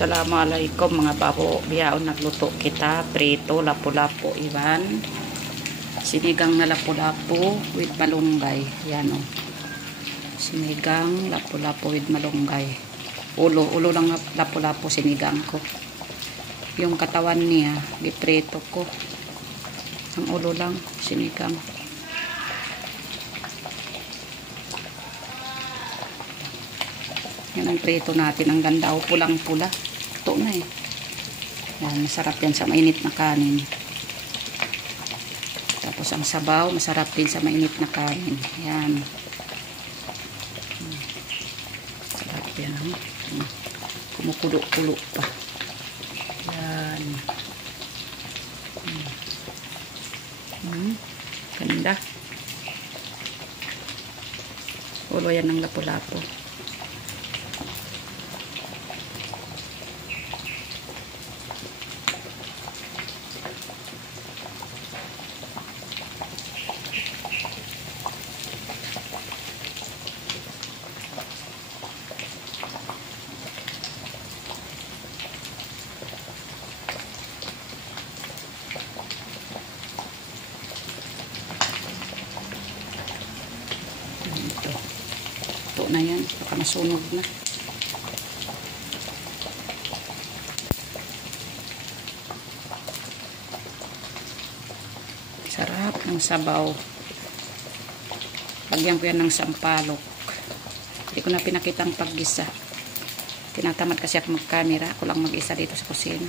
Assalamualaikum mga babo. Biyaon nagluto kita. Prito, lapu-lapu, iwan. Sinigang na lapu-lapu with malunggay. Yan o. Sinigang, lapu-lapu with malunggay. Ulo lang lapu-lapu sinigang ko. Yung katawan niya, giprito ko. Ang ulo lang, sinigang. Yan ang prito natin. Ang ganda o pulang-pula. Ito na eh. Yan, masarap yan sa mainit na kanin. Tapos ang sabaw, masarap din sa mainit na kanin. Yan. Sarap yan. Kumukulo-kulo pa. Yan. Ganda. Ulo yan ng lapu-lapu. Ito na yan. Baka masunog na. Sarap ng sabaw. Lagyan ko yan ng sampalok. Hindi ko na pinakitang paggisa. Tinatamad kasi ako mag-camera. Ako lang mag-isa dito sa kusina.